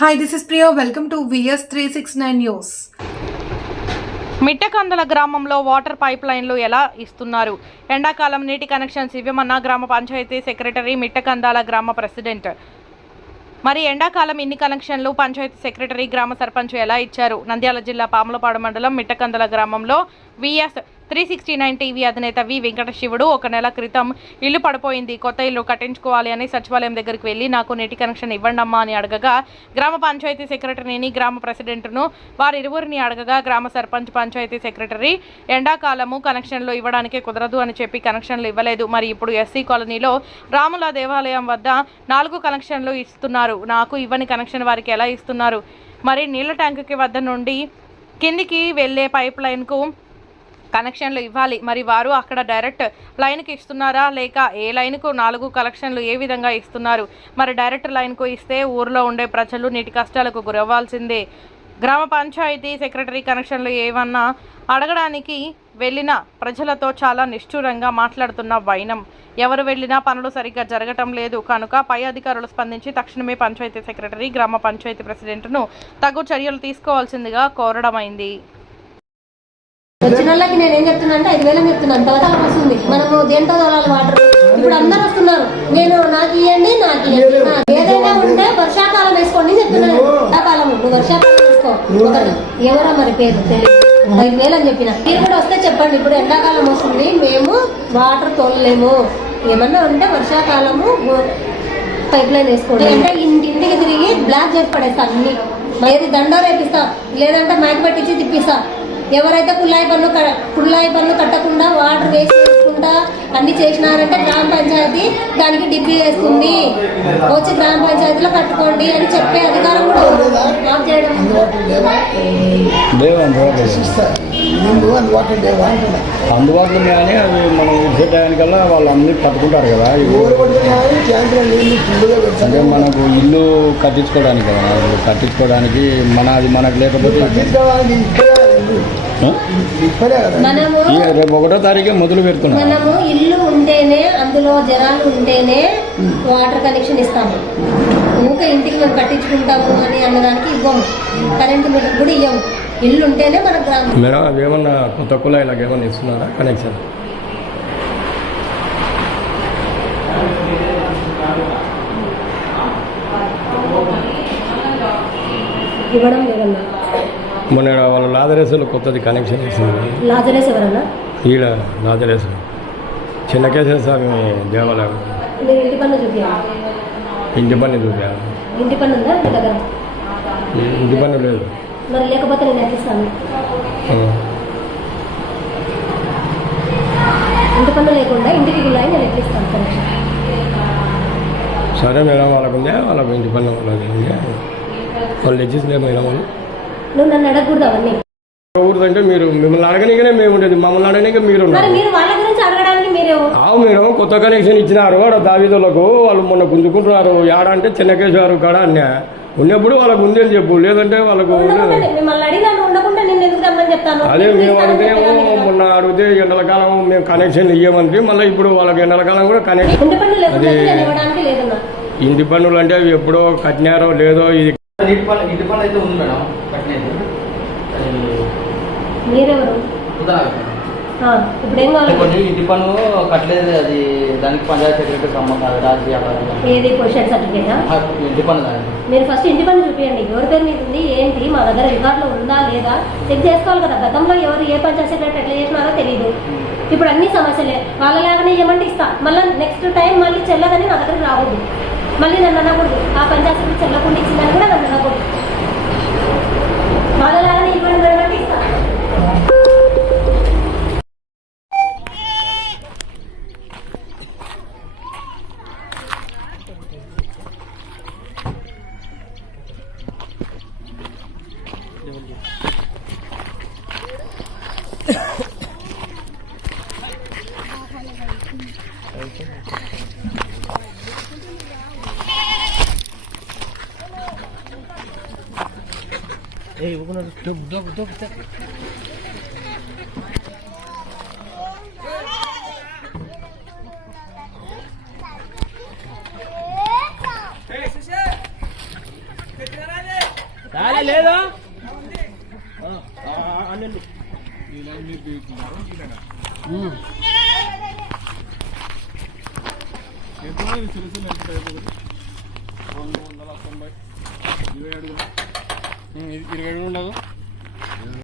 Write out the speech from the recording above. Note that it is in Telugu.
Hi this is Priyo welcome to VS three six nine news Mittakandala గ్రామంలో వాటర్ పైప్ లైన్లు ఎలా ఇస్తున్నారు? ఎండాకాలం నీటి కనెక్షన్స్ ఇవ్వమన్న గ్రామ పంచాయతీ సెక్రటరీ మిట్టకందాల గ్రామ ప్రెసిడెంట్. మరి ఎండాకాలం ఇన్ని కనెక్షన్లు పంచాయతీ సెక్రటరీ గ్రామ సర్పంచ్ ఎలా ఇచ్చారు? నంద్యాల జిల్లా పాములపాడు మండలం మిట్టకందల గ్రామంలో VS three sixty nine TV అధినేత వి వెంకట శివుడు ఒక నెల క్రితం ఇల్లు పడిపోయింది. కొత్త ఇల్లు కట్టించుకోవాలి అని సచివాలయం దగ్గరికి వెళ్ళి నాకు నీటి కనెక్షన్ ఇవ్వండమ్మా అని అడగగా గ్రామ పంచాయతీ సెక్రటరీని గ్రామ ప్రెసిడెంట్ను వారిరువురిని అడగగా గ్రామ సర్పంచ్ పంచాయతీ సెక్రటరీ ఎండాకాలము కనెక్షన్లు ఇవ్వడానికి కుదరదు అని చెప్పి కనెక్షన్లు ఇవ్వలేదు. మరి ఇప్పుడు ఎస్సీ కాలనీలో రాముల దేవాలయం వద్ద నాలుగు కనెక్షన్లు ఇస్తున్నారు. నాకు ఇవ్వని కనెక్షన్ వారికి ఎలా ఇస్తున్నారు? మరి నీళ్ళ ట్యాంకుకి వద్ద నుండి కిందికి వెళ్ళే పైప్ లైన్కు కనెక్షన్లు ఇవ్వాలి. మరి వారు అక్కడ డైరెక్ట్ లైన్కి ఇస్తున్నారా? లేక ఏ లైన్కు? నాలుగు కనెక్షన్లు ఏ విధంగా ఇస్తున్నారు? మరి డైరెక్ట్ లైన్కు ఇస్తే ఊర్లో ఉండే ప్రజలు నీటి కష్టాలకు గురవ్వాల్సిందే. గ్రామ పంచాయతీ సెక్రటరీ కనెక్షన్లు ఏమన్నా అడగడానికి వెళ్ళిన ప్రజలతో చాలా నిష్ఠూరంగా మాట్లాడుతున్న వైనం. ఎవరు వెళ్ళినా పనులు సరిగ్గా జరగటం లేదు. కనుక పై అధికారులు స్పందించి తక్షణమే పంచాయతీ సెక్రటరీ గ్రామ పంచాయతీ ప్రెసిడెంట్ను తగు చర్యలు తీసుకోవాల్సిందిగా కోరడమైంది. వచ్చిన వాళ్ళకి నేను ఏం చెప్తున్నా అంటే ఐదు వేలు చెప్తున్నాను తర్వాత వస్తుంది మనము దేంతో తోలాలి? వాటర్. ఇప్పుడు అందరు వస్తున్నారు. నేను నాకు ఇవ్వండి నాకు ఇవ్వండి ఏదైనా ఉంటే వర్షాకాలం వేసుకోండి చెప్తున్నాను ఎండాకాలం నువ్వు వర్షాకాలం వేసుకో. ఎవరో మరి పేరు తెలియదు. ఐదు వేలు అని చెప్పిన. మీరు కూడా వస్తే చెప్పండి. ఇప్పుడు ఎండాకాలం వస్తుంది. మేము వాటర్ తోలలేము. ఏమన్నా ఉంటే వర్షాకాలము పైప్ లైన్ వేసుకోండి. అంటే ఇంటి ఇంటికి తిరిగి బ్లాక్ చేసి పడేస్తా అన్ని. మరి దండో రేపిస్తా. లేదంటే మైక్ పెట్టించి తిప్పిస్తా. ఎవరైతే కుళ్ళాయి పన్ను క- కుళ్ళాయి పన్ను కట్టకుండా వాటర్ వేసి వేసుకుంటా అన్ని చేసినారంటే గ్రామ పంచాయతీ దానికి డిబ్బి వేస్తుంది. వచ్చి గ్రామ పంచాయతీలో కట్టుకోండి అని చెప్పే అధికారం కూడా చేయడం అందుబాటులో కానీ అవి మనం ఇచ్చేటానికల్లా వాళ్ళు అన్ని పట్టుకుంటారు కదా అంటే మనకు ఇల్లు కట్టించుకోవడానికి కదా ఇల్లు కట్టించుకోవడానికి మన అది మనకు లేకపోతే రేపు ఒకటో తారీఖే మొదలు పెడుతున్నాం. మనము ఇల్లు ఉంటేనే అందులో జనాలు ఉంటేనే వాటర్ కనెక్షన్ ఇస్తాము. ఊక ఇంటికి మేము కట్టించుకుంటాము అని అన్నదానికి ఇవ్వము. కరెంటు మీటర్ కూడా ఇవ్వము ఇల్లు ఉంటేనే మన గ్రామం. మేడం అవి ఏమన్నా కొత్త ఏమన్నా ఇస్తున్నారా? కనెక్షన్ ఇవ్వడం లేదన్నా. మొన్న వాళ్ళ లాదరేసులు కొత్తది కనెక్షన్ ఇస్తున్నారు లాజరేస్ ఎవరన్నా? ఈడ లాదరేసు చిన్నకేశ్వర స్వామి దేవాలయం. ఇంటి పన్ను చూపించాలి ఇంటి పని చూపారు ఇంటి పన్ను ఉందా మీ దగ్గర? ఇంటి పని లేదు. మరి లేకపోతే నేను ఎట్లిస్తాను ఆ. ఇంటి పన్ను లేకుండా ఇంటికి గుళ్ళాయి నేను కనెక్షన్ సరే మేడం వాళ్ళకు ఉందా? వాళ్ళకు ఇంటి పని వాళ్ళకి ఉందా? వాళ్ళు తెచ్చిస్తే మేడం వాళ్ళు. నువ్వు నన్ను అడగకూడదు అవన్నీ. ఊరిదంటే మీరు మిమ్మల్ని అడగనికనే మేము ఉండేది మమ్మల్ని అడగనిక మీరు మరి వాళ్ళ గురించి అడగడానికి మీరే మేడం కొత్త కనెక్షన్ ఇచ్చినారు ఆడ దావిదులకు వాళ్ళు మొన్న గుంజుకుంటున్నారు యాడ అంటే చిన్నకేశ్వరు కాడ అన్నా. ఉన్నప్పుడు వాళ్ళకు ఉంది అని చెప్పు లేదంటే వాళ్ళకు అదే మేము అడిగితే. మొన్న అడిగితే ఎండల కాలం మేము కనెక్షన్ ఇవ్వమంటే మళ్ళీ ఇప్పుడు వాళ్ళకి ఎండల కాలం కూడా కనెక్షన్ అది- ఇంటి పన్నులు అంటే అవి ఎప్పుడో కట్టినారో లేదో ఇది నీటి పని ఇంటి పని అయితే ఉంది మేడం కట్టినది మీరెవరు? ఇప్పుడు ఏం కావాలి? కొన్ని ఇంటి పన్ను కట్టలేదు అది దానికి పంచాయతీ సెక్రటరీ సంబంధం అది రాజకీయ ఏది పొజిషన్ సర్టిఫికేటా? ఇంటి పన్ను దానికి మీరు ఫస్ట్ ఇంటి పన్ను చూపించండి ఎవరి పేరు మీద ఉంది ఏంటి మా దగ్గర రికార్డులో ఉందా లేదా? చెక్ చేసుకోవాలి కదా. గతంలో ఎవరు ఏ పంచాయతీ సెక్రటరీ ఎట్లా చేసినారో తెలియదు ఇప్పుడు అన్ని సమస్యలే. వాళ్ళలాగానే ఏమంటే ఇస్తా. మళ్ళీ నెక్స్ట్ టైం మళ్ళీ చెల్లదని నా దగ్గర రాకూడదు మళ్ళీ నన్ను అనకూడదు. ఆ పంచాయతీ చెల్లకుండా ఇచ్చిందని కూడా నన్ను అనకూడదు. వాళ్ళలాగానే ఇవ్వండి Эй, вы надо кто кто кто кто. Dale, లేదా అనండి ఇలా మీరు బీగుతున్నారు ఎంత చిన్న చిన్న ఎంత వంద వందల తొంభై ఇరవై అడుగులు ఇరవై ఉండదు.